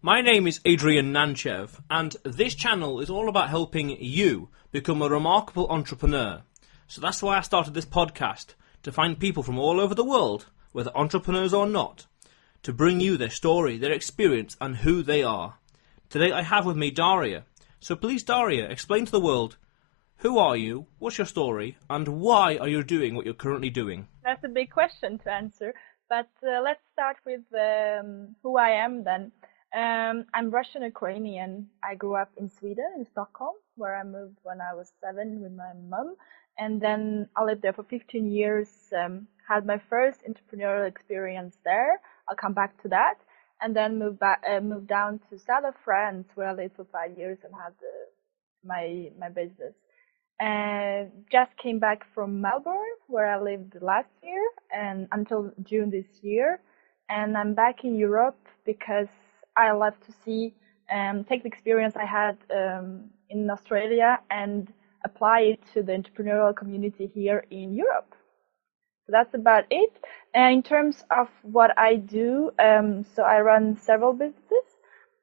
My name is Adrian Nantchev, and this channel is all about helping you become a remarkable entrepreneur. So that's why I started this podcast, to find people from all over the world, whether entrepreneurs or not, to bring you their story, their experience, and who they are. Today I have with me Daria. So please, Daria, explain to the world, who are you, what's your story, and why are you doing what you're currently doing? That's a big question to answer, but let's start with who I am then. I'm Russian-Ukrainian. I grew up in Sweden, in Stockholm, where I moved when I was 7 with my mom. And then I lived there for 15 years, had my first entrepreneurial experience there. I'll come back to that. And then moved down to south of France, where I lived for 5 years and had my business. And just came back from Melbourne, where I lived last year and until June this year. And I'm back in Europe because I love to take the experience I had in Australia and apply it to the entrepreneurial community here in Europe. So that's about it. And in terms of what I do, so I run several businesses.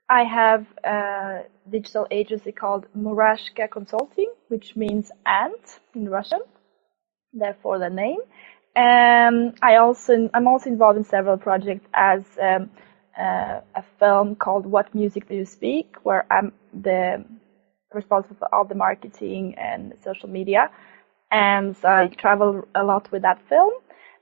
I have a digital agency called Murashka Consulting, which means ant in Russian, therefore the name. I'm also involved in several projects as a film called What Music Do You Speak, where I'm responsible for all the marketing and social media, and so I travel a lot with that film.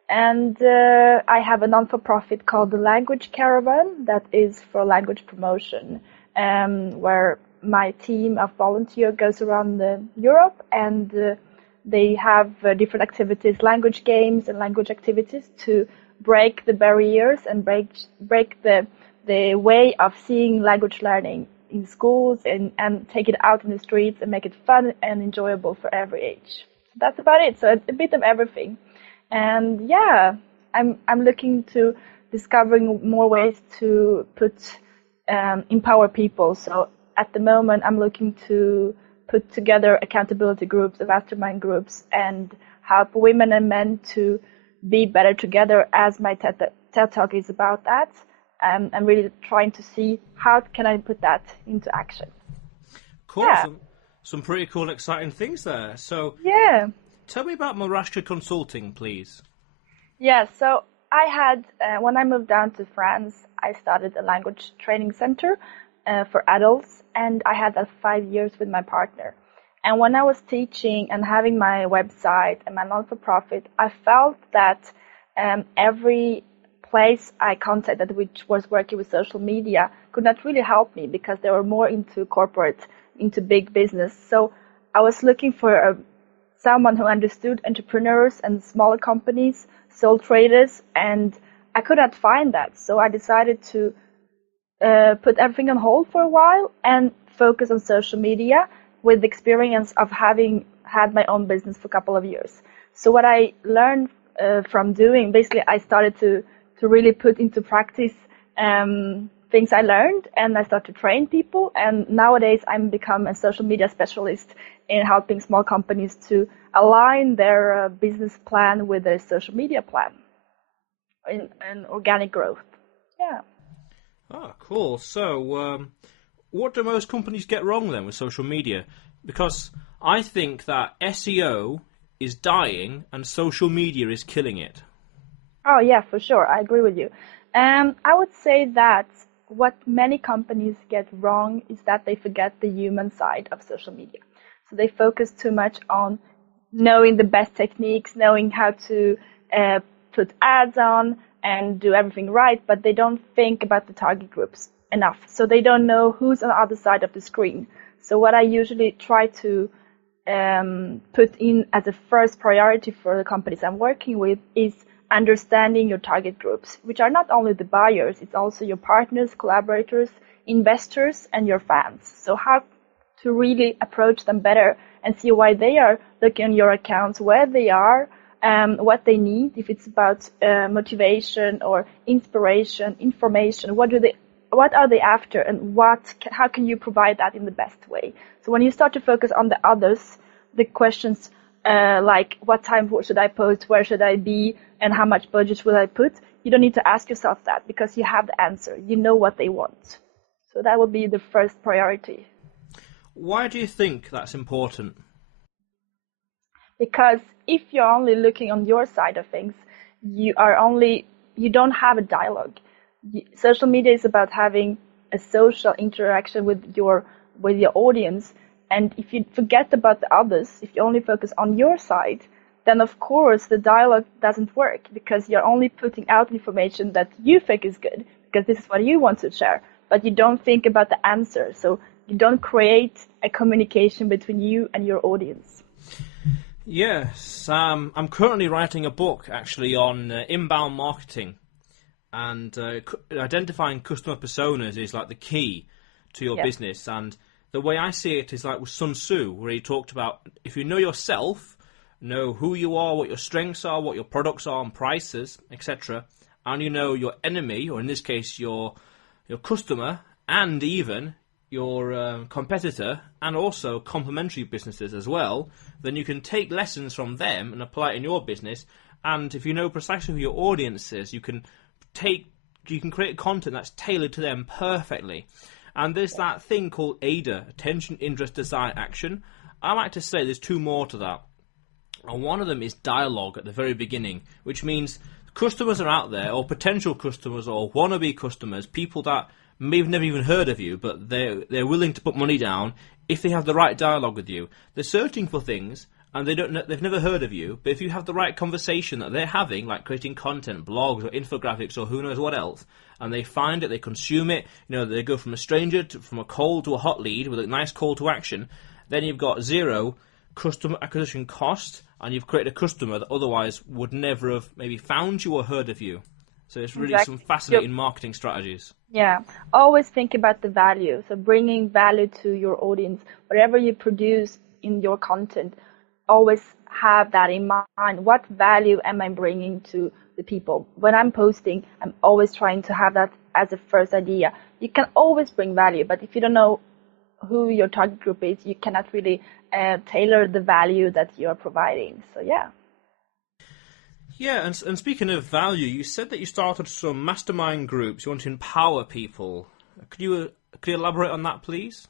And I have a non-for-profit called the Language Caravan that is for language promotion, where my team of volunteers goes around Europe and they have different activities, language games and language activities to break the barriers and break the way of seeing language learning in schools and take it out in the streets and make it fun and enjoyable for every age. So that's about it. So it's a bit of everything. And yeah, I'm looking to discovering more ways to empower people. So at the moment, I'm looking to put together accountability groups, mastermind groups, and help women and men to be better together, as my TED Talk is about that. I'm really trying to see how can I put that into action. Cool. Yeah. Some pretty cool, exciting things there. So yeah. Tell me about Murashka Consulting, please. Yeah, so I had, when I moved down to France, I started a language training center for adults, and I had that 5 years with my partner. And when I was teaching and having my website and my non-for-profit, I felt that every place I contacted, which was working with social media, could not really help me because they were more into corporate, into big business. So I was looking for someone who understood entrepreneurs and smaller companies, sole traders, and I could not find that. So I decided to put everything on hold for a while and focus on social media with the experience of having had my own business for a couple of years. So what I learned from doing, basically I started to really put into practice things I learned, and I started to train people, and nowadays I'm become a social media specialist in helping small companies to align their business plan with their social media plan and organic growth. Yeah. Ah, cool. So what do most companies get wrong then with social media? Because I think that SEO is dying and social media is killing it. Oh yeah, for sure. I agree with you. I would say that what many companies get wrong is that they forget the human side of social media. So they focus too much on knowing the best techniques, knowing how to put ads on and do everything right, but they don't think about the target groups enough. So they don't know who's on the other side of the screen. So what I usually try to put in as a first priority for the companies I'm working with is understanding your target groups, which are not only the buyers, it's also your partners, collaborators, investors, and your fans. So how to really approach them better and see why they are looking on your accounts, where they are, what they need, if it's about motivation or inspiration, information, what are they after, and how can you provide that in the best way. So when you start to focus on the others, the questions like what time should I post, where should I be, and how much budget will I put, you don't need to ask yourself that because you have the answer. You know what they want. So that would be the first priority. Why do you think that's important? Because if you're only looking on your side of things, you don't have a dialogue. Social media is about having a social interaction with your audience, and if you forget about the others, if you only focus on your side, then of course the dialogue doesn't work, because you're only putting out information that you think is good, because this is what you want to share, but you don't think about the answer, so you don't create a communication between you and your audience. Yes, I'm currently writing a book actually on inbound marketing, and identifying customer personas is like the key to your business. And the way I see it is like with Sun Tzu, where he talked about if you know yourself, know who you are, what your strengths are, what your products are and prices, etc., and you know your enemy, or in this case your customer, and even your competitor, and also complementary businesses as well, then you can take lessons from them and apply it in your business. And if you know precisely who your audience is, you can create content that's tailored to them perfectly. And there's that thing called AIDA, attention, interest, desire, action. I like to say there's two more to that. And one of them is dialogue at the very beginning, which means customers are out there, or potential customers, or wannabe customers, people that may have never even heard of you, but they're willing to put money down if they have the right dialogue with you. They're searching for things, and they've never heard of you, but if you have the right conversation that they're having, like creating content, blogs, or infographics, or who knows what else, and they find it, they consume it, they go from a stranger from a cold to a hot lead with a nice call to action, then you've got zero customer acquisition cost, and you've created a customer that otherwise would never have maybe found you or heard of you. So it's really some fascinating marketing strategies. Yeah, always think about the value. So bringing value to your audience, whatever you produce in your content, always have that in mind. What value am I bringing to the people? When I'm posting, I'm always trying to have that as a first idea. You can always bring value, but if you don't know who your target group is, you cannot really tailor the value that you're providing. So yeah. Yeah, and speaking of value, you said that you started some mastermind groups. You want to empower people. Could you elaborate on that, please?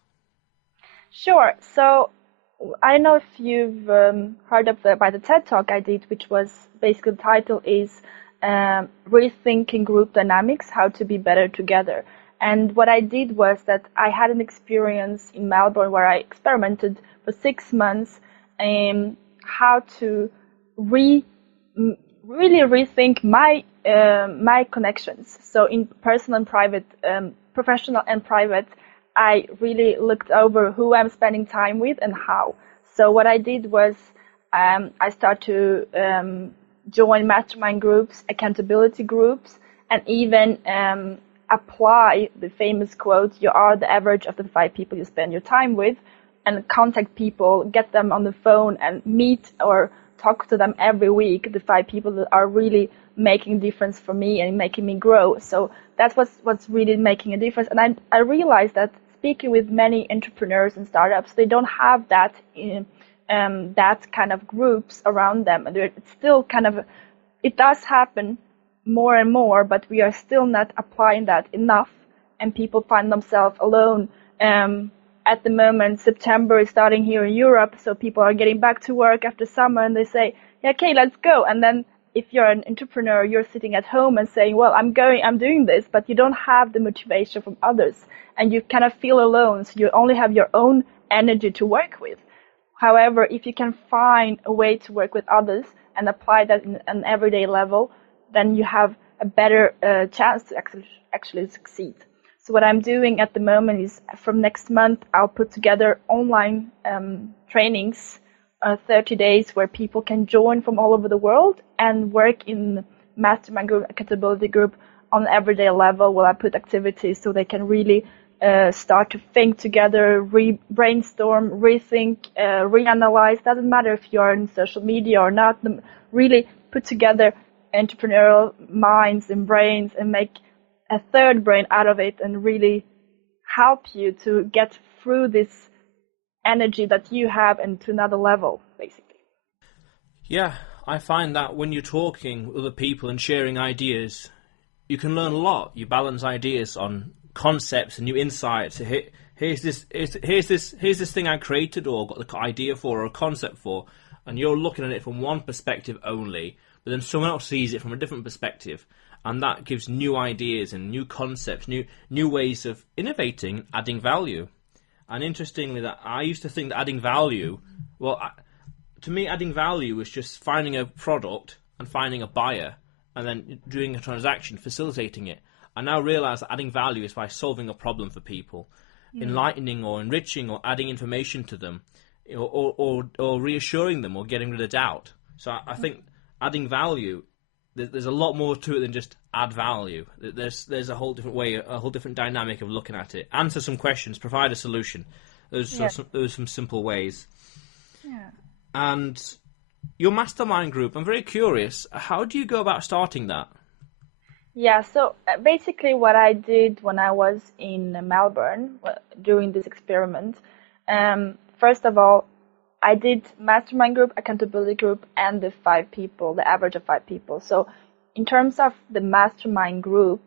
Sure. So I don't know if you've heard of by the TED Talk I did, which was basically the title is Rethinking Group Dynamics, How to Be Better Together. And what I did was that I had an experience in Melbourne where I experimented for 6 months how to really rethink my connections. So in personal and private, professional and private, I really looked over who I'm spending time with and how. So what I did was I started to join mastermind groups, accountability groups, and even apply the famous quote, "You are the average of the 5 people you spend your time with," and contact people, get them on the phone and meet or talk to them every week, the 5 people that are really making a difference for me and making me grow. So that's what's really making a difference. And I realized that speaking with many entrepreneurs and startups, they don't have that that kind of groups around them. And it's still kind of, it does happen more and more, but we are still not applying that enough, and people find themselves alone. At the moment, September is starting here in Europe, so people are getting back to work after summer, and they say, yeah, okay, let's go. And then if you're an entrepreneur, you're sitting at home and saying, well, I'm doing this, but you don't have the motivation from others, and you kind of feel alone, so you only have your own energy to work with. However, if you can find a way to work with others and apply that in an everyday level, then you have a better chance to actually succeed. So what I'm doing at the moment is from next month, I'll put together online trainings, 30 days where people can join from all over the world and work in mastermind group, accountability group on an everyday level, where I put activities so they can really start to think together, brainstorm, rethink, reanalyze. Doesn't matter if you're in social media or not, really put together entrepreneurial minds and brains and make a third brain out of it, and really help you to get through this energy that you have and to another level, basically. Yeah, I find that when you're talking with other people and sharing ideas, you can learn a lot. You balance ideas on concepts and new insights. Here's this thing I created or got the idea for or a concept for, and you're looking at it from one perspective only, but then someone else sees it from a different perspective, and that gives new ideas and new concepts, new ways of innovating, adding value. And interestingly, that I used to think that adding value, to me, adding value was just finding a product and finding a buyer and then doing a transaction, facilitating it. I now realize that adding value is by solving a problem for people, enlightening or enriching or adding information to them, or reassuring them or getting rid of doubt. So I think adding value, there's a lot more to it than just add value. There's a whole different way, a whole different dynamic of looking at it. Answer some questions, provide a solution. Those are some simple ways. Yeah. And your mastermind group, I'm very curious, how do you go about starting that? Yeah, so basically what I did when I was in Melbourne during this experiment, first of all, I did mastermind group, accountability group, and the average of 5 people. So in terms of the mastermind group,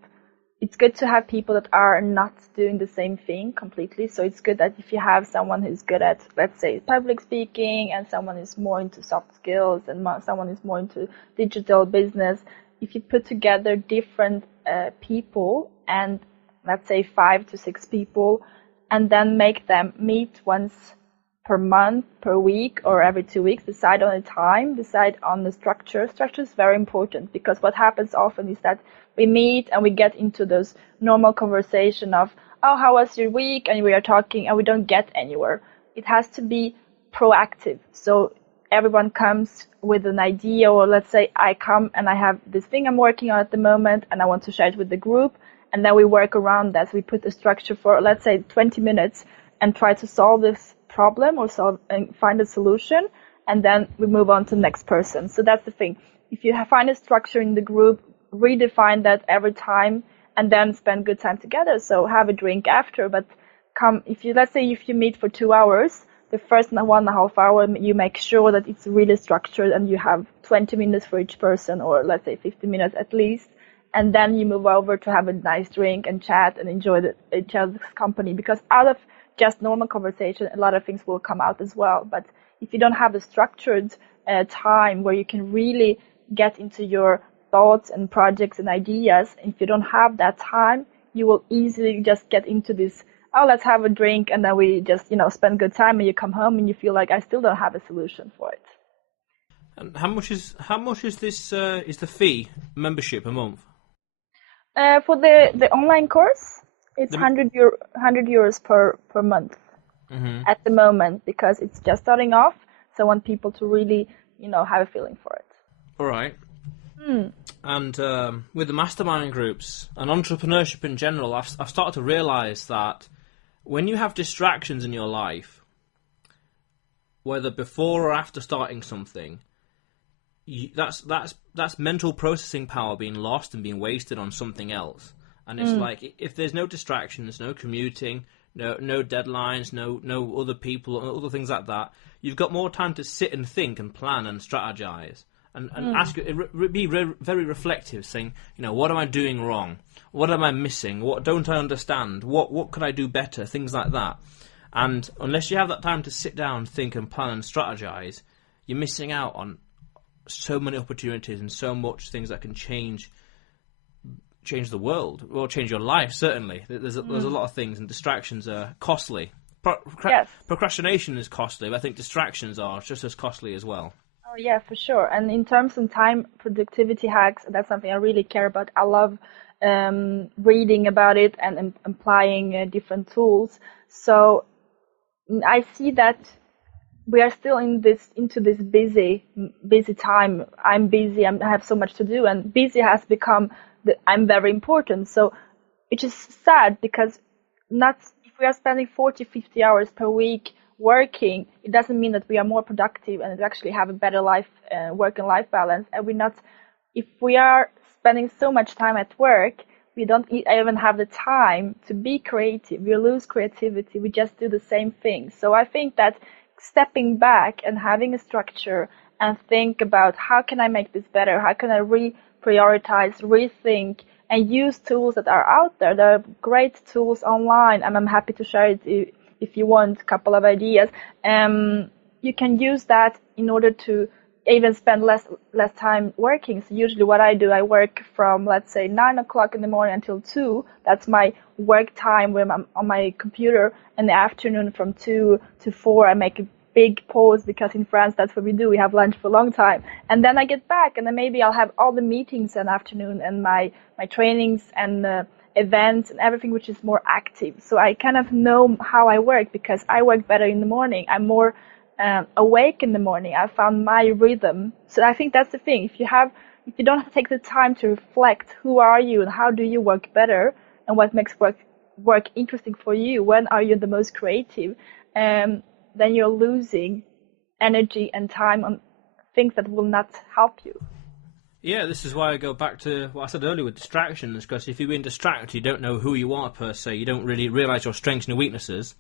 it's good to have people that are not doing the same thing completely. So it's good that if you have someone who's good at, let's say, public speaking, and someone is more into soft skills, and someone is more into digital business, if you put together different people, and let's say 5 to 6 people, and then make them meet once per month, per week, or every 2 weeks, decide on a time, decide on the structure. Structure is very important, because what happens often is that we meet and we get into those normal conversation of, oh, how was your week? And we are talking and we don't get anywhere. It has to be proactive. So everyone comes with an idea, or let's say I come and I have this thing I'm working on at the moment and I want to share it with the group, and then we work around that. So we put a structure for, let's say, 20 minutes and try to solve this problem or find a solution, and then we move on to the next person. So that's the thing. If you find a structure in the group, redefine that every time, and then spend good time together. So have a drink after, but let's say if you meet for 2 hours, the first 1.5 hours, you make sure that it's really structured and you have 20 minutes for each person, or let's say 50 minutes at least. And then you move over to have a nice drink and chat and enjoy each other's company, because out of just normal conversation, a lot of things will come out as well. But if you don't have a structured time where you can really get into your thoughts and projects and ideas, if you don't have that time, you will easily just get into this, oh, let's have a drink, and then we just, spend good time, and you come home and you feel like I still don't have a solution for it. And how much is this is the fee membership a month? For the online course, it's 100 euros per month at the moment, because it's just starting off. So I want people to really, have a feeling for it. All right. And with the mastermind groups and entrepreneurship in general, I've started to realize that when you have distractions in your life, whether before or after starting something, that's mental processing power being lost and being wasted on something else. And it's like, if there's no distractions, no commuting, no deadlines, no other people, other things like that, you've got more time to sit and think and plan and strategize. And be very reflective, saying, what am I doing wrong? What am I missing? What don't I understand? What could I do better? Things like that. And unless you have that time to sit down, think and plan and strategize, you're missing out on so many opportunities and so much things that can change the world, or change your life, certainly. There's a lot of things, and distractions are costly. Yes. Procrastination is costly, but I think distractions are just as costly as well. Oh, yeah, for sure. And in terms of time productivity hacks, that's something I really care about. I love reading about it and applying different tools. So I see that we are still into this busy time. I'm busy. I have so much to do, and busy has become I'm very important. So it's just sad, because if we are spending 40, 50 hours per week working, it doesn't mean that we are more productive and actually have a better life, work and life balance. And if we are spending so much time at work, we don't even have the time to be creative. We lose creativity. We just do the same thing. So I think that stepping back and having a structure and think about, how can I make this better? How can I reprioritize, rethink, and use tools that are out there. There are great tools online, and I'm happy to share it if you want a couple of ideas. You can use that in order to even spend less time working. So usually what I do, I work from, let's say, 9 o'clock in the morning until 2. That's my work time when I'm on my computer. In the afternoon from 2 to 4, I make a big pause, because in France, that's what we do. We have lunch for a long time. And then I get back, and then maybe I'll have all the meetings in the afternoon and my trainings and events and everything, which is more active. So I kind of know how I work, because I work better in the morning. I'm more awake in the morning. I found my rhythm. So I think that's the thing. If you don't take the time to reflect, who are you and how do you work better, and what makes work interesting for you, when are you the most creative, then you're losing energy and time on things that will not help you. Yeah, this is why I go back to what I said earlier with distractions, because if you've been distracted, you don't know who you are per se. You don't really realise your strengths and your weaknesses.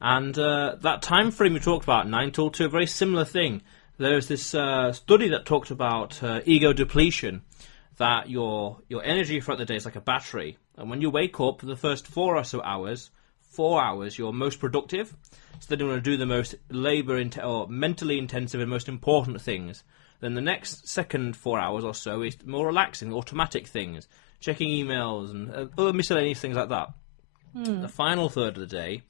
And that time frame you talked about, 9 till 2, a very similar thing. There's this study that talked about ego depletion, that your energy throughout the day is like a battery. And when you wake up, for the first 4 or so hours, 4 hours, you're most productive. So then you want to do the most or mentally intensive and most important things. Then the next second 4 hours or so is more relaxing, automatic things, checking emails and other miscellaneous things like that. The final third of the day,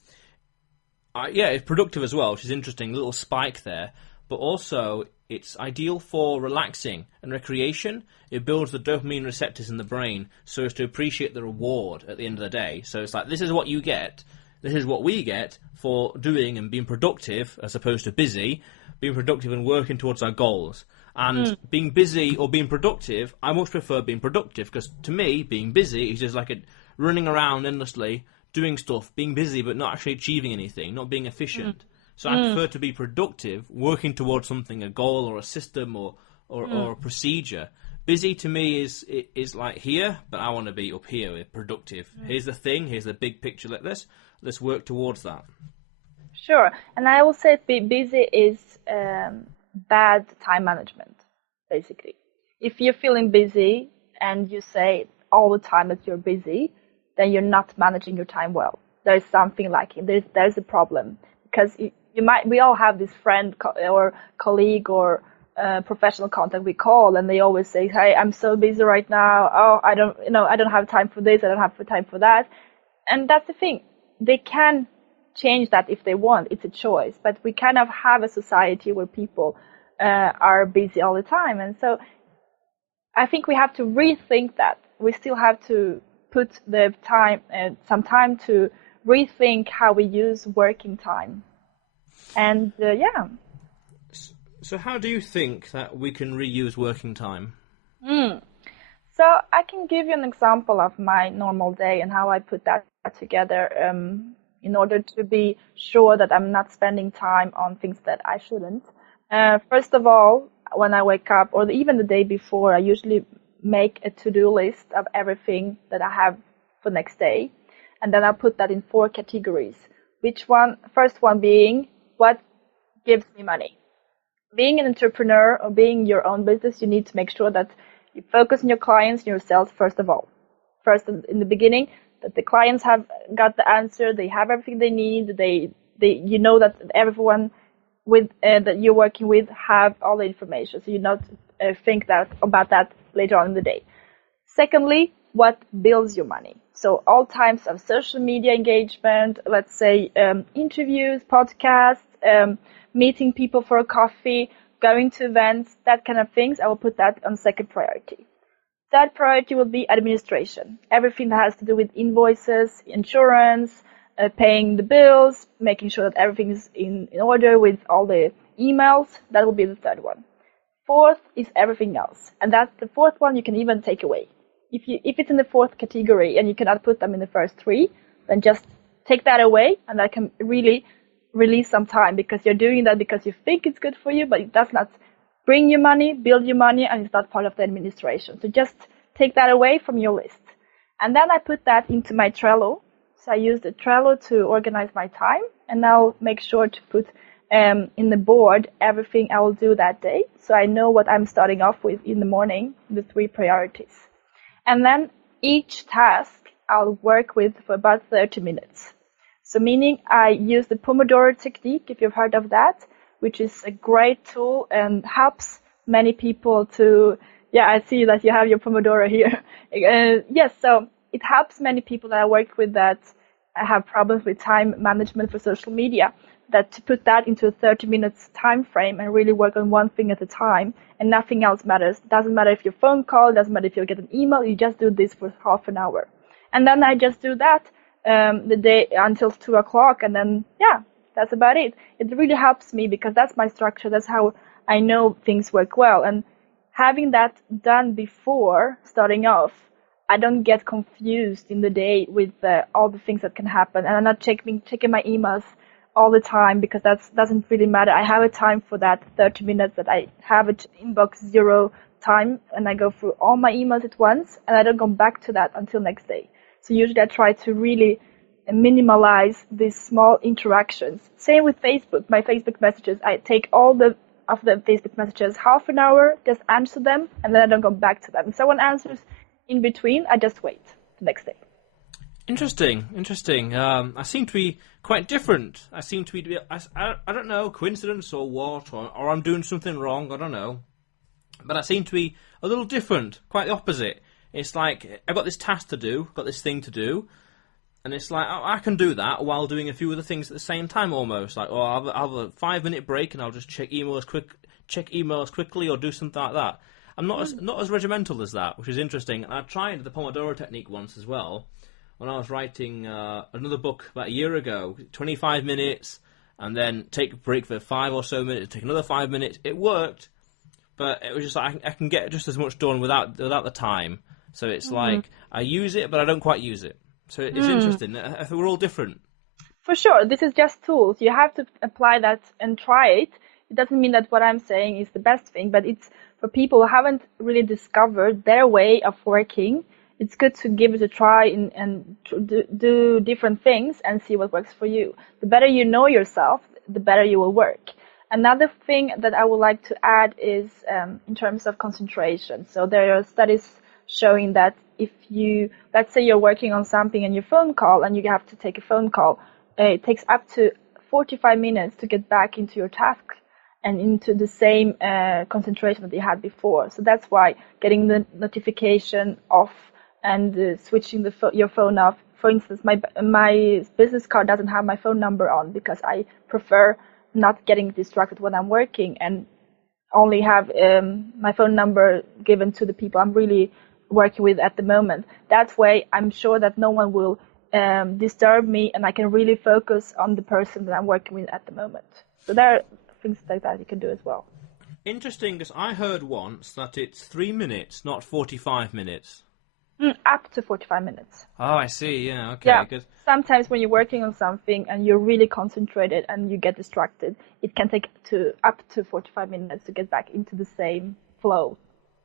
it's productive as well, which is interesting, a little spike there. But also, it's ideal for relaxing and recreation. It builds the dopamine receptors in the brain so as to appreciate the reward at the end of the day. So it's like, this is what you get. This is what we get for doing and being productive, as opposed to busy, being productive and working towards our goals. And being busy or being productive, I much prefer being productive, because to me, being busy is just like running around endlessly, doing stuff, being busy but not actually achieving anything, not being efficient. So I prefer to be productive, working towards something, a goal or a system or a procedure. Busy to me is like here, but I want to be up here, productive. Here's the thing, here's the big picture, let's work towards that. Sure, and I will say busy is bad time management, basically. If you're feeling busy and you say all the time that you're busy, then you're not managing your time well. There's something lacking. There's a problem, because we all have this friend or colleague or professional contact we call, and they always say, "Hey, I'm so busy right now. Oh, I don't have time for this. I don't have time for that." And that's the thing. They can change that if they want. It's a choice. But we kind of have a society where people are busy all the time, and so I think we have to rethink that. We still have to put the time, some time to rethink how we use working time. And So how do you think that we can reuse working time? So I can give you an example of my normal day and how I put that together in order to be sure that I'm not spending time on things that I shouldn't. First of all, when I wake up, or even the day before, I usually make a to-do list of everything that I have for next day, and then I'll put that in 4 categories. First one being, what gives me money? Being an entrepreneur or being your own business, you need to make sure that you focus on your clients and your sales first of all. First, in the beginning, that the clients have got the answer, they have everything they need, you know that everyone that you're working with have all the information, so you not think about that later on in the day. Secondly, what builds your money? So all types of social media engagement, let's say interviews, podcasts, meeting people for a coffee, going to events, that kind of things, I will put that on second priority. Third priority will be administration. Everything that has to do with invoices, insurance, paying the bills, making sure that everything is in order with all the emails, that will be the third one. Fourth is everything else. And that's the fourth one you can even take away. If it's in the fourth category and you cannot put them in the first 3, then just take that away, and that can really release some time, because you're doing that because you think it's good for you, but it does not bring you money, build you money, and it's not part of the administration. So just take that away from your list. And then I put that into my Trello. So I use the Trello to organize my time, and I'll make sure to put in the board everything I will do that day. So I know what I'm starting off with in the morning, the 3 priorities. And then each task I'll work with for about 30 minutes. So meaning I use the Pomodoro technique, if you've heard of that, which is a great tool and helps many people to, I see that you have your Pomodoro here. Yes, so it helps many people that I work with that have problems with time management for social media, that to put that into a 30 minutes time frame and really work on one thing at a time and nothing else matters. Doesn't matter if your phone call, doesn't matter if you get an email, you just do this for half an hour. And then I just do that the day until 2 o'clock, and then, that's about it. It really helps me because that's my structure. That's how I know things work well. And having that done before starting off, I don't get confused in the day with all the things that can happen. And I'm not checking my emails all the time because that doesn't really matter. I have a time for that 30 minutes that I have it inbox 0 time, and I go through all my emails at once, and I don't go back to that until next day. So usually I try to really minimalize these small interactions. Same with Facebook. My Facebook messages, I take all of the Facebook messages half an hour, just answer them, and then I don't go back to them. If someone answers in between, I just wait the next day. Interesting. I seem to be quite different. I seem to be, I don't know, coincidence or what, or I'm doing something wrong, I don't know. But I seem to be a little different, quite the opposite. It's like, I've got this task to do, got this thing to do, and it's like, I can do that while doing a few other things at the same time almost. Like, I'll have a 5-minute break and I'll just check emails quickly or do something like that. I'm not as regimental as that, which is interesting. And I tried the Pomodoro technique once as well when I was writing another book about a year ago. 25 minutes, and then take a break for 5 or so minutes, take another 5 minutes. It worked, but it was just like I can get just as much done without the time. So it's like I use it, but I don't quite use it. So it's interesting. I think we're all different. For sure. This is just tools. You have to apply that and try it. It doesn't mean that what I'm saying is the best thing, but it's for people who haven't really discovered their way of working. It's good to give it a try and do different things and see what works for you. The better you know yourself, the better you will work. Another thing that I would like to add is in terms of concentration. So there are studies showing that if you, let's say you're working on something and your phone call and you have to take a phone call, it takes up to 45 minutes to get back into your task and into the same concentration that you had before. So that's why getting the notification off and switching your phone off. For instance, my business card doesn't have my phone number on because I prefer not getting distracted when I'm working and only have my phone number given to the people I'm really working with at the moment. That way I'm sure that no one will disturb me and I can really focus on the person that I'm working with at the moment. So there are things like that you can do as well. Interesting, because I heard once that it's 3 minutes, not 45 minutes. Up to 45 minutes. Oh, I see. Yeah, okay. Yeah. Sometimes when you're working on something and you're really concentrated and you get distracted, it can take up to 45 minutes to get back into the same flow.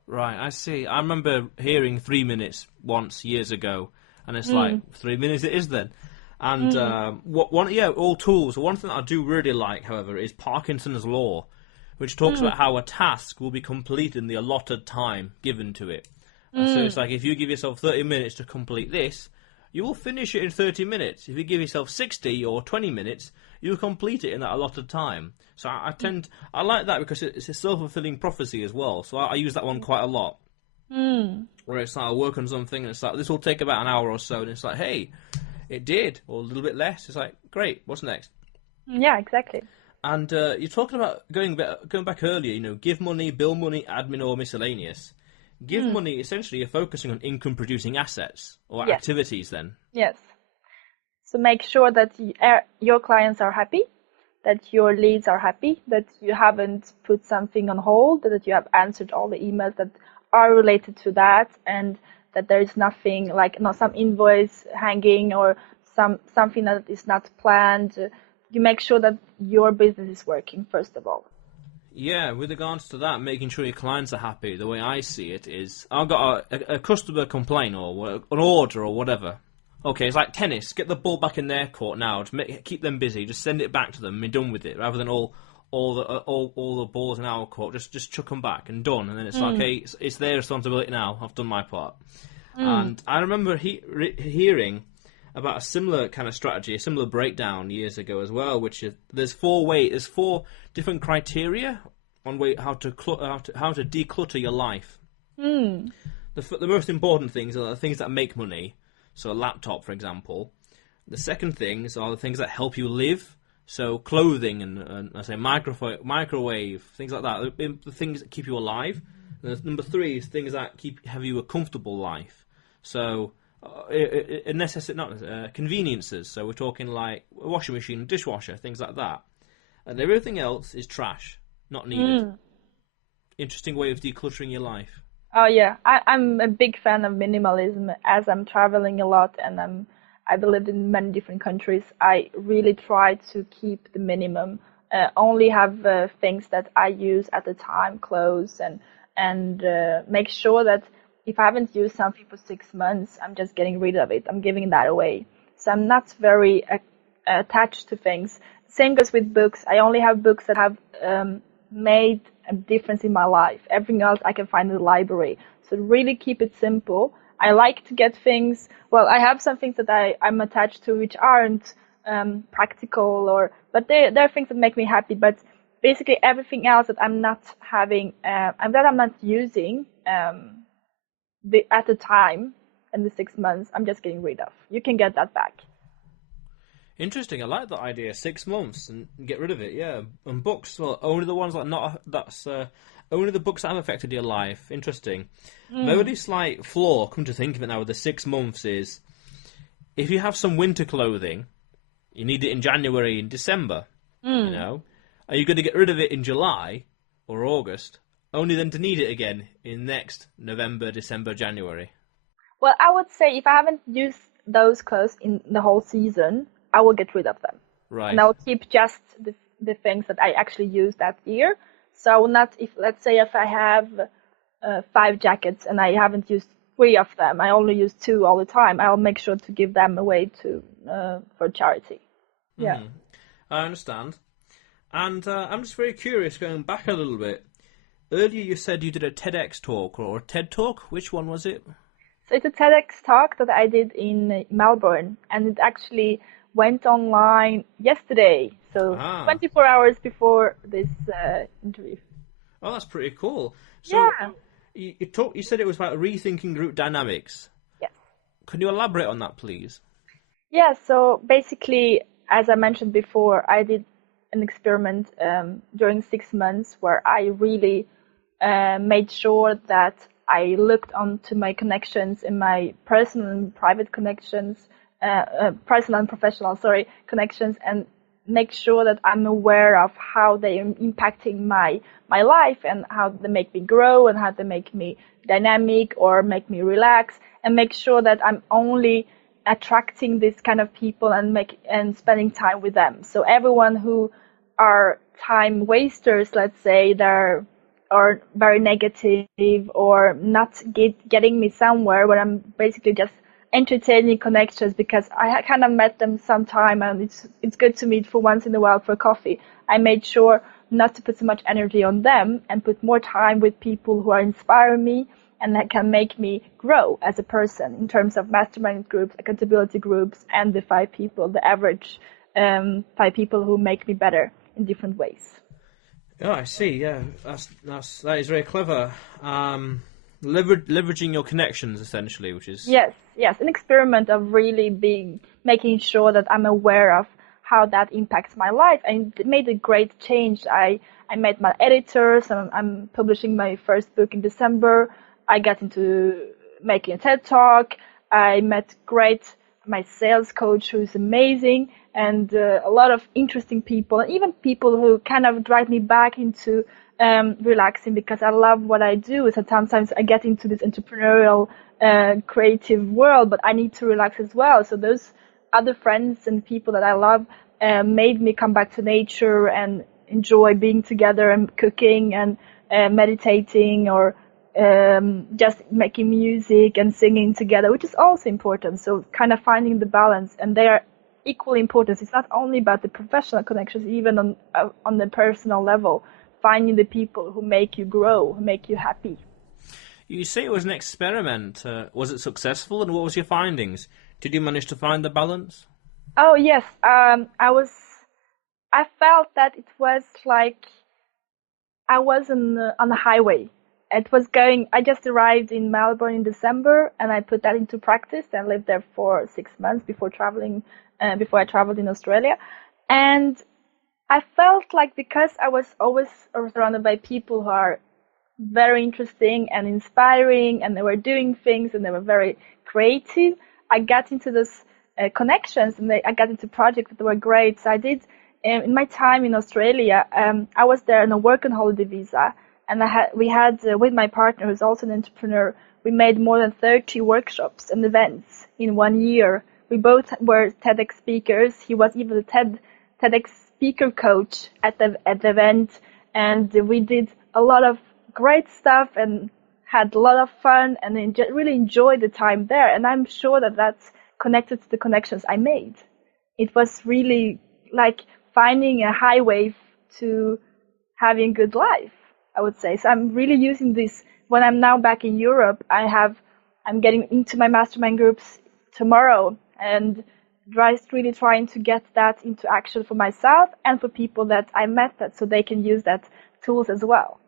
Right, I see. I remember hearing 3 minutes once years ago, and it's like 3 minutes it is then. And all tools. One thing that I do really like, however, is Parkinson's law, which talks about how a task will be completed in the allotted time given to it. So it's like if you give yourself 30 minutes to complete this, you will finish it in 30 minutes. If you give yourself 60 or 20 minutes, you'll complete it in that allotted time. So I like that because it's a self-fulfilling prophecy as well. So I use that one quite a lot. Where it's like I work on something and it's like, this will take about an hour or so. And it's like, hey, it did. Or a little bit less. It's like, great, what's next? Yeah, exactly. And you're talking about going back earlier, give money, bill money, admin or miscellaneous. Give money, essentially, you're focusing on income-producing assets or activities then. Yes. So make sure that your clients are happy, that your leads are happy, that you haven't put something on hold, that you have answered all the emails that are related to that, and that there is nothing like some invoice hanging or something that is not planned. You make sure that your business is working, first of all. Yeah, with regards to that, making sure your clients are happy, the way I see it is, I've got a customer complaint or an order or whatever. Okay, it's like tennis. Get the ball back in their court now. Just keep them busy. Just send it back to them and be done with it, rather than all the balls in our court. Just chuck them back and done. And then it's like, hey, it's their responsibility now. I've done my part. And I remember hearing about a similar kind of strategy, a similar breakdown years ago as well, which is there's four different criteria on how to declutter your life. The most important things are the things that make money, so a laptop, for example. The second things are the things that help you live, so clothing and I say microwave, things like that. The things that keep you alive. And number 3 is things that have you a comfortable life. So conveniences. So we're talking like a washing machine, dishwasher, things like that. And everything else is trash, not needed. Interesting way of decluttering your life. Oh yeah, I'm a big fan of minimalism. As I'm traveling a lot and I've lived in many different countries, I really try to keep the minimum. Only have things that I use at the time, clothes, and make sure that if I haven't used something for 6 months, I'm just getting rid of it. I'm giving that away. So I'm not very attached to things. Same goes with books. I only have books that have made a difference in my life. Everything else I can find in the library. So really keep it simple. I like to get things. Well, I have some things that I'm attached to which aren't practical, but they're things that make me happy. But basically everything else that I'm not having and that I'm not using at the time in the 6 months, I'm just getting rid of. You can get that back. Interesting. I like that idea. 6 months and get rid of it. Yeah. And books, well, only the ones only the books that have affected your life. Interesting. The only slight flaw, come to think of it now, with the 6 months is if you have some winter clothing, you need it in January and December. You know, are you going to get rid of it in July or August, only then to need it again in next November, December, January? Well, I would say if I haven't used those clothes in the whole season, I will get rid of them. Right. And I will keep just the things that I actually used that year. So I will not, let's say if I have 5 jackets and I haven't used 3 of them, I only use 2 all the time, I'll make sure to give them away for charity. Yeah. I understand. And I'm just very curious, going back a little bit. Earlier you said you did a TEDx talk or a TED talk. Which one was it? So it's a TEDx talk that I did in Melbourne, and it actually went online yesterday, so 24 hours before this interview. Oh, that's pretty cool. So yeah. You said it was about rethinking group dynamics. Yes. Can you elaborate on that, please? Yeah, so basically, as I mentioned before, I did an experiment during 6 months where I really made sure that I looked onto my connections in my personal and private connections, personal and professional, connections, and make sure that I'm aware of how they are impacting my life and how they make me grow and how they make me dynamic or make me relax, and make sure that I'm only attracting this kind of people and spending time with them. So everyone who are time wasters, let's say, are very negative or not getting me somewhere, where I'm basically just entertaining connections because I kind of met them sometime and it's good to meet for once in a while for coffee. I made sure not to put so much energy on them and put more time with people who are inspiring me and that can make me grow as a person in terms of mastermind groups, accountability groups, and the 5 people, the average 5 people who make me better in different ways. Oh, I see. Yeah, that is very clever. Leveraging your connections, essentially, which is yes, an experiment of really making sure that I'm aware of how that impacts my life, and it made a great change. I met my editors, and I'm publishing my first book in December. I got into making a TED Talk. I met my sales coach, who's amazing, and a lot of interesting people, and even people who kind of drive me back into relaxing, because I love what I do. So sometimes I get into this entrepreneurial, creative world, but I need to relax as well. So those other friends and people that I love made me come back to nature and enjoy being together and cooking and meditating, or just making music and singing together, which is also important. So kind of finding the balance, and they are equally important. It's not only about the professional connections, even on the personal level, finding the people who make you grow, who make you happy. You say it was an experiment. Was it successful, and what was your findings? Did you manage to find the balance? Oh yes, I felt that it was like I was on the highway. It was going. I just arrived in Melbourne in December, and I put that into practice. I lived there for 6 months before traveling, before I traveled in Australia, and I felt like because I was always surrounded by people who are very interesting and inspiring, and they were doing things and they were very creative. I got into those connections, and I got into projects that were great. So I did in my time in Australia. I was there on a work and holiday visa, and we had with my partner, who's also an entrepreneur, we made more than 30 workshops and events in 1 year. We both were TEDx speakers. He was even the TEDx speaker coach at the event, and we did a lot of great stuff and had a lot of fun and really enjoyed the time there. And I'm sure that that's connected to the connections I made. It was really like finding a highway to having a good life, I would say. So I'm really using this when I'm now back in Europe. I'm getting into my mastermind groups tomorrow, and just really trying to get that into action for myself and for people that I met, that so they can use that tools as well.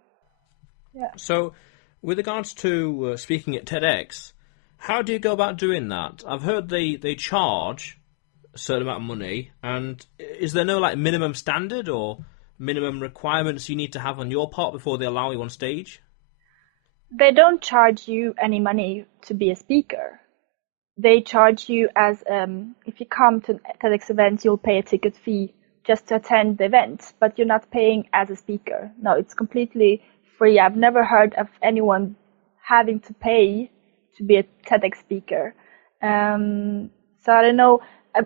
Yeah. So, with regards to speaking at TEDx, how do you go about doing that? I've heard they charge a certain amount of money, and is there no like minimum standard or minimum requirements you need to have on your part before they allow you on stage? They don't charge you any money to be a speaker. They charge you as if you come to TEDx events, you'll pay a ticket fee just to attend the event, but you're not paying as a speaker. No, it's completely free. I've never heard of anyone having to pay to be a TEDx speaker. So I don't know.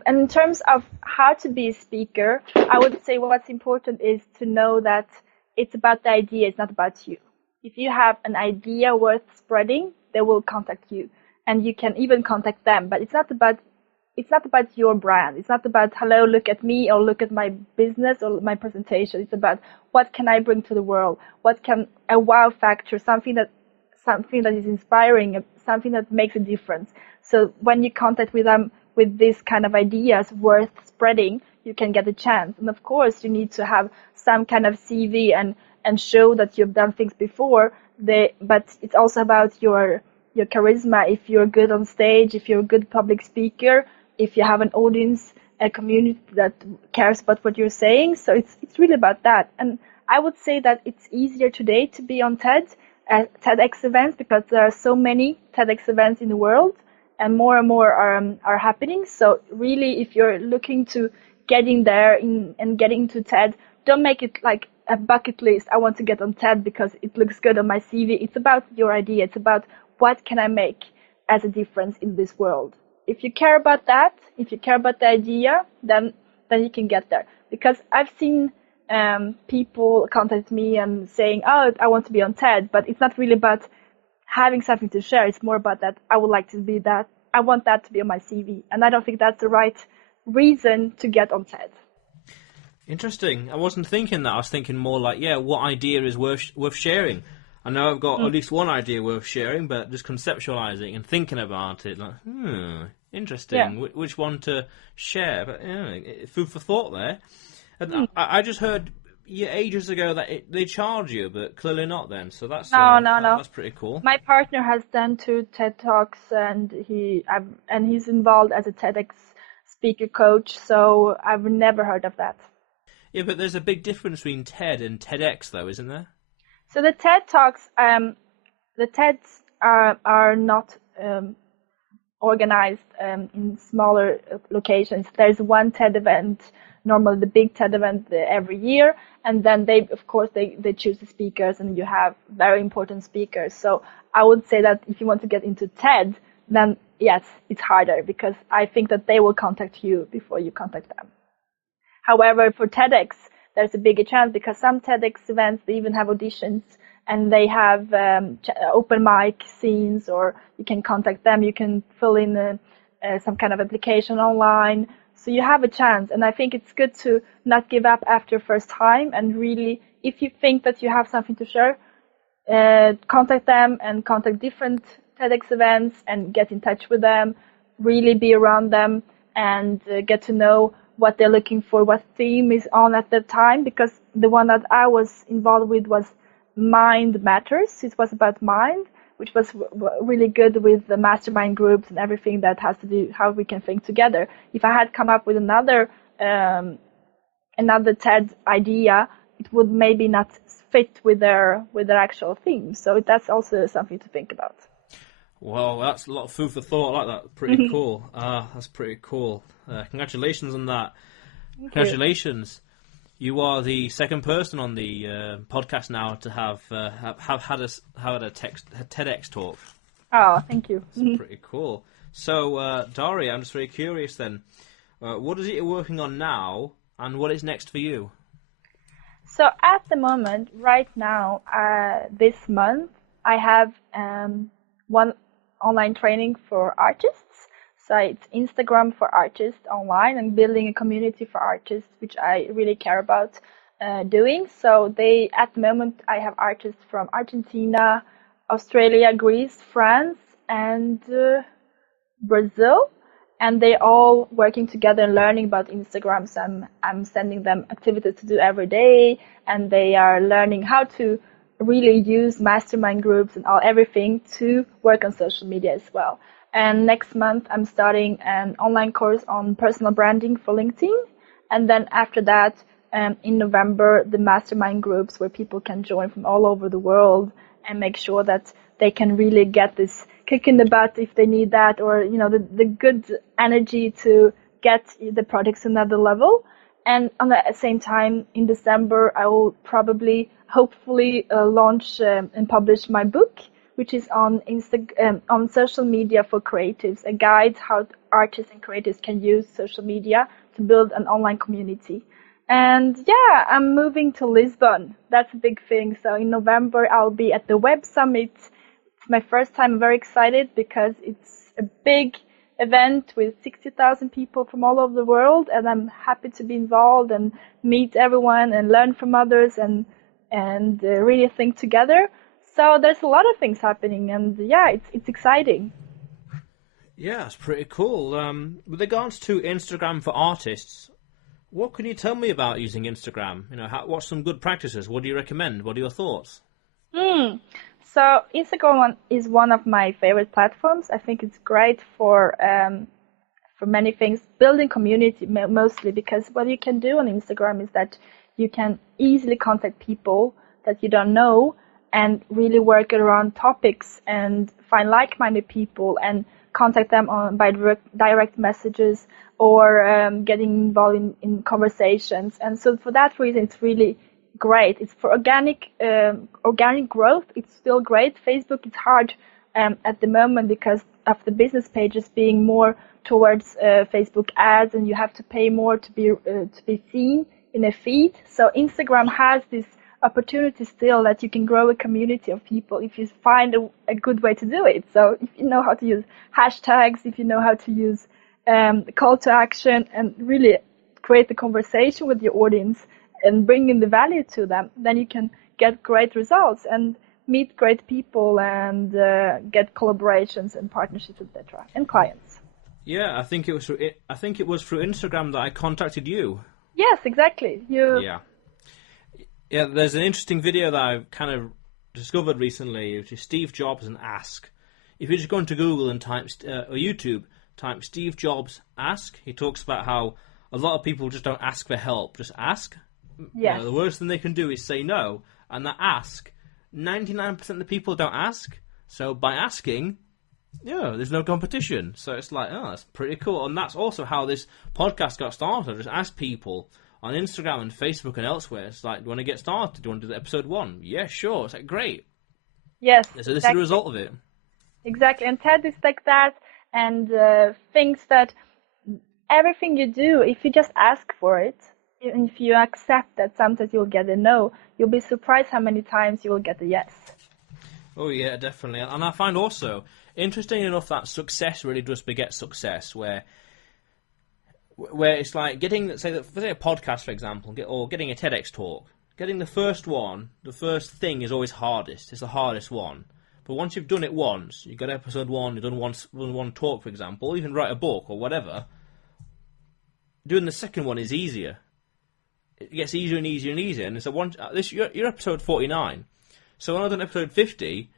And in terms of how to be a speaker, I would say what's important is to know that it's about the idea, it's not about you. If you have an idea worth spreading, they will contact you, and you can even contact them. But it's not about your brand. It's not about, hello, look at me, or look at my business or my presentation. It's about what can I bring to the world? What can a wow factor, something that is inspiring, something that makes a difference. So when you contact with them with this kind of ideas worth spreading, you can get a chance. And of course, you need to have some kind of CV and show that you've done things before. But it's also about your charisma. If you're good on stage, if you're a good public speaker, if you have an audience, a community that cares about what you're saying. So it's really about that. And I would say that it's easier today to be on TEDx events, because there are so many TEDx events in the world, and more are happening. So really, if you're looking to getting there and getting to TED, don't make it like a bucket list. I want to get on TED because it looks good on my CV. It's about your idea. It's about what can I make as a difference in this world. If you care about that, if you care about the idea, then you can get there. Because I've seen people contact me and saying, oh, I want to be on TED, but it's not really about having something to share. It's more about that I would like to be that. I want that to be on my CV. And I don't think that's the right reason to get on TED. Interesting. I wasn't thinking that. I was thinking more like, what idea is worth sharing? I know I've got at least one idea worth sharing, but just conceptualizing and thinking about it, like, interesting. Yeah. Which one to share? But food for thought there. And I just heard ages ago that they charge you, but clearly not then. So that's no. That's pretty cool. My partner has done 2 TED Talks, and he's involved as a TEDx speaker coach. So I've never heard of that. Yeah, but there's a big difference between TED and TEDx, though, isn't there? So the TED Talks, the TEDs are not organized in smaller locations. There's one TED event, normally the big TED event every year, and then they choose the speakers, and you have very important speakers. So I would say that if you want to get into TED, then yes, it's harder, because I think that they will contact you before you contact them. However, for TEDx, there's a bigger chance, because some TEDx events, they even have auditions, and they have open mic scenes, or you can contact them. You can fill in some kind of application online. So you have a chance. And I think it's good to not give up after first time. And really, if you think that you have something to share, contact them and contact different TEDx events and get in touch with them, really be around them and get to know what they're looking for, what theme is on at the time, because the one that I was involved with was Mind Matters. It was about mind, which was really good with the mastermind groups and everything that has to do how we can think together. If I had come up with another TED idea, it would maybe not fit with their actual theme. So that's also something to think about. Well, that's a lot of food for thought. I like that. Pretty cool. That's pretty cool. Congratulations on that. Congratulations. You are the second person on the podcast now to have had a TEDx talk. Oh, thank you. That's pretty cool. So, Daria, I'm just very curious then. What is it you're working on now, and what is next for you? So at the moment, right now, this month, I have one online training for artists. So it's Instagram for artists online and building a community for artists, which I really care about doing. So at the moment, I have artists from Argentina, Australia, Greece, France, and Brazil. And they're all working together and learning about Instagram. So I'm sending them activities to do every day, and they are learning how to really use mastermind groups and everything to work on social media as well. And next month, I'm starting an online course on personal branding for LinkedIn. And then after that, in November, the mastermind groups where people can join from all over the world and make sure that they can really get this kick in the butt if they need that, or, the good energy to get the products to another level. And on the same time, in December, I will hopefully launch and publish my book, which is on on social media for creatives, a guide how artists and creatives can use social media to build an online community. And yeah, I'm moving to Lisbon. That's a big thing. So in November, I'll be at the Web Summit. It's my first time. I'm very excited because it's a big event with 60,000 people from all over the world, and I'm happy to be involved and meet everyone and learn from others and really think together. So there's a lot of things happening, and yeah, it's exciting. Yeah, it's pretty cool. With regards to Instagram for artists, what can you tell me about using Instagram? What's some good practices? What do you recommend? What are your thoughts? So Instagram is one of my favorite platforms. I think it's great for many things, building community mostly, because what you can do on Instagram is that you can easily contact people that you don't know and really work around topics and find like-minded people and contact them by direct messages or getting involved in conversations. And so for that reason, it's really great. It's for organic growth. It's still great. Facebook is hard at the moment because of the business pages being more towards Facebook ads, and you have to pay more to be seen in a feed. So Instagram has this opportunity still that you can grow a community of people if you find a good way to do it. So if you know how to use hashtags, if you know how to use call to action and really create the conversation with your audience and bring in the value to them, then you can get great results and meet great people and get collaborations and partnerships, etc., and clients. Yeah, I think it was through Instagram that I contacted you. Yes, exactly. Yeah, there's an interesting video that I've kind of discovered recently, which is Steve Jobs and Ask. If you just go into Google and type or YouTube, type Steve Jobs Ask, he talks about how a lot of people just don't ask for help, just ask. Yes. The worst thing they can do is say no, and that ask, 99% of the people don't ask. So by asking, there's no competition. So it's like, that's pretty cool. And that's also how this podcast got started. I just asked people on Instagram and Facebook and elsewhere. It's like, do you want to get started? Do you want to do episode 1? Yeah, sure. It's like, great. Yes. So this is the result of it. Exactly. And TED is like that, and thinks that everything you do, if you just ask for it, and if you accept that sometimes you'll get a no, you'll be surprised how many times you will get a yes. Oh yeah, definitely. And I find also interesting enough that success really does beget success, where it's like getting, say a podcast, for example, or getting a TEDx talk. getting the first thing is always hardest. It's the hardest one. But once you've done it once, you've got episode 1, you've done one talk, for example, or even write a book or whatever, doing the second one is easier. It gets easier and easier and easier. And so you're episode 49. So when I've done episode 50,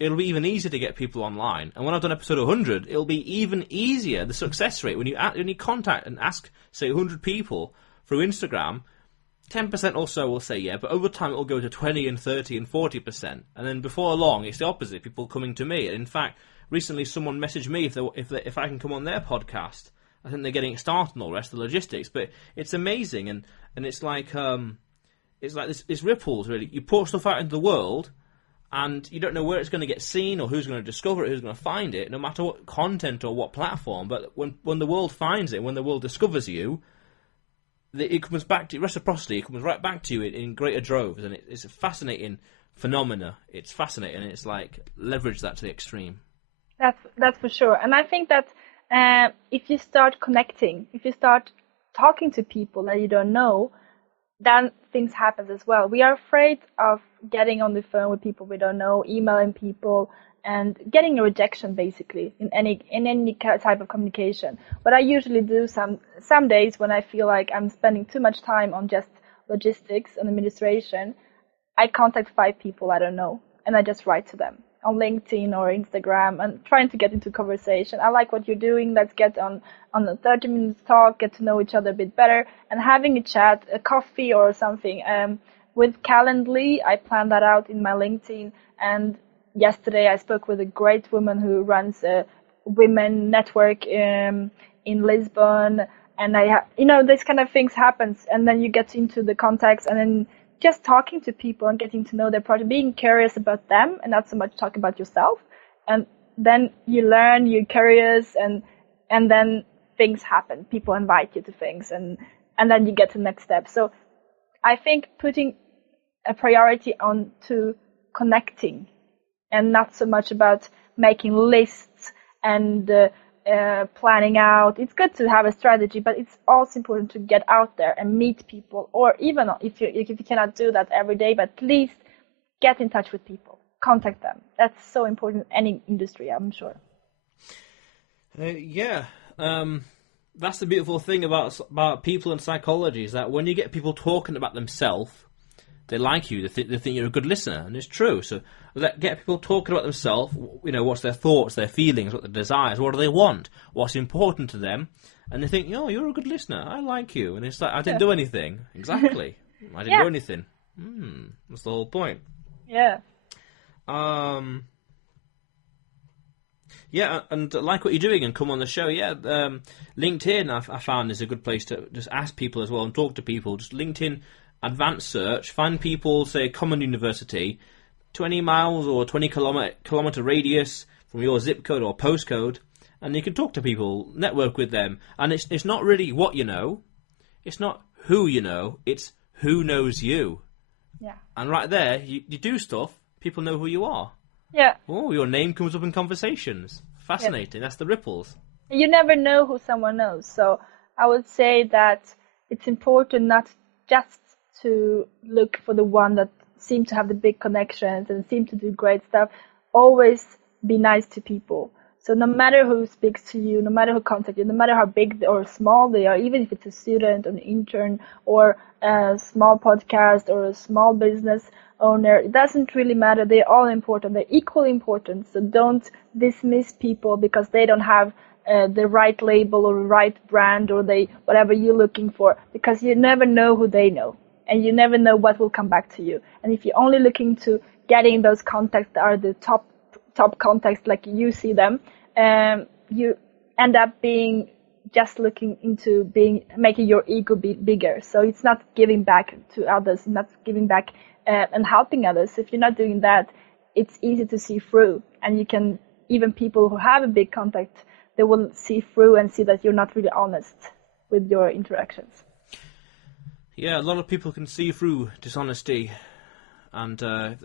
it'll be even easier to get people online. And when I've done episode 100, it'll be even easier. The success rate, when you contact and ask, say, 100 people through Instagram, 10% or so will say yeah, but over time it'll go to 20 and 30 and 40%. And then before long, it's the opposite, people coming to me. And in fact, recently someone messaged me if I can come on their podcast. I think they're getting it started and all the rest of the logistics. But it's amazing, and it's like this ripples, really. You put stuff out into the world, and you don't know where it's going to get seen or who's going to discover it, who's going to find it, no matter what content or what platform. But when the world finds it, when the world discovers you, it comes back to you, reciprocity, it comes right back to you in greater droves. And it's a fascinating phenomena. It's fascinating, and it's like leverage that to the extreme. That's for sure. And I think that if you start connecting, if you start talking to people that you don't know, then things happen as well. We are afraid of getting on the phone with people we don't know, emailing people, and getting a rejection basically in any type of communication. What I usually do some days when I feel like I'm spending too much time on just logistics and administration, I contact 5 people I don't know, and I just write to them on LinkedIn or Instagram and trying to get into conversation. I like what you're doing. Let's get on a 30 minutes talk, get to know each other a bit better, and having a chat, a coffee or something. With Calendly, I planned that out in my LinkedIn, and yesterday I spoke with a great woman who runs a women network in Lisbon, and this kind of things happens, and then you get into the contacts, and then just talking to people and getting to know their project, being curious about them and not so much talking about yourself. And then you learn, you're curious, and then things happen. People invite you to things, and then you get to the next step. So I think putting a priority on to connecting and not so much about making lists and planning out. It's good to have a strategy, but it's also important to get out there and meet people, or even if you cannot do that every day, but at least get in touch with people, contact them. That's so important in any industry, I'm sure. That's the beautiful thing about people and psychology, is that when you get people talking about themselves, they like you, they think you're a good listener, and it's true. So get people talking about themselves, what's their thoughts, their feelings, what their desires, what do they want, what's important to them, and they think, you're a good listener, I like you. And it's like, I didn't do anything. Exactly. I didn't do anything. That's the whole point. Yeah. Yeah, and like what you're doing and come on the show. Yeah, LinkedIn I found is a good place to just ask people as well and talk to people. Just LinkedIn advanced search, find people, say, a common university, 20 miles or 20 kilometer radius from your zip code or postcode, and you can talk to people, network with them. And it's not really what you know, it's not who you know, it's who knows you. Yeah. And right there, you do stuff, people know who you are. Yeah. Oh, your name comes up in conversations. Fascinating. Yeah. That's the ripples. You never know who someone knows. So I would say that it's important not just to look for the one that seem to have the big connections and seem to do great stuff. Always be nice to people. So no matter who speaks to you, no matter who contacts you, no matter how big or small they are, even if it's a student, an intern, or a small podcast or a small business owner, it doesn't really matter. They're all important. They're equally important. So don't dismiss people because they don't have the right label or the right brand or whatever you're looking for, because you never know who they know, and you never know what will come back to you. And if you're only looking to getting those contacts that are the top contacts like you see them, you end up being just looking into making your ego be bigger. So it's not giving back to others, not giving back and helping others. If you're not doing that, it's easy to see through, and you can, even people who have a big contact, they will see through and see that you're not really honest with your interactions. Yeah, a lot of people can see through dishonesty, and if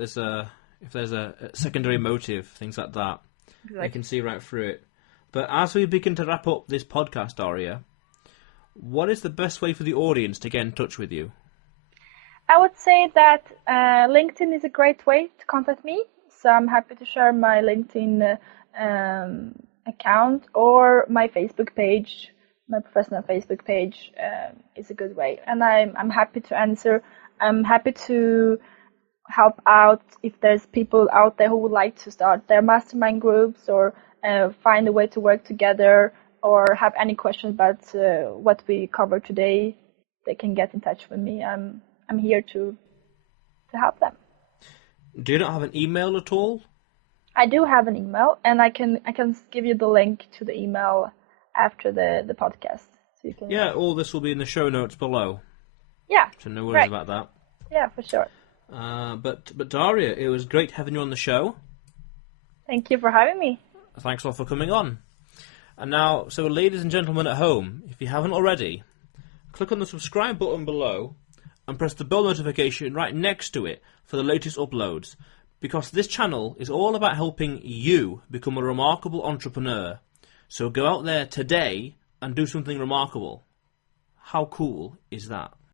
there's a secondary motive, things like that, exactly, they can see right through it. But as we begin to wrap up this podcast, Daria, what is the best way for the audience to get in touch with you? I would say that LinkedIn is a great way to contact me. So I'm happy to share my LinkedIn account, or my Facebook page. My professional Facebook page is a good way, and I'm happy to answer. I'm happy to help out if there's people out there who would like to start their mastermind groups, or find a way to work together, or have any questions about what we covered today. They can get in touch with me. I'm here to help them. Do you not have an email at all? I do have an email, and I can give you the link to the email after the podcast, so you can. Yeah, all this will be in the show notes below. Yeah. So no worries about that. Yeah, for sure. But Daria, it was great having you on the show. Thank you for having me. Thanks a lot for coming on. And now, so ladies and gentlemen at home, if you haven't already, click on the subscribe button below and press the bell notification right next to it for the latest uploads, because this channel is all about helping you become a remarkable entrepreneur. So go out there today and do something remarkable. How cool is that?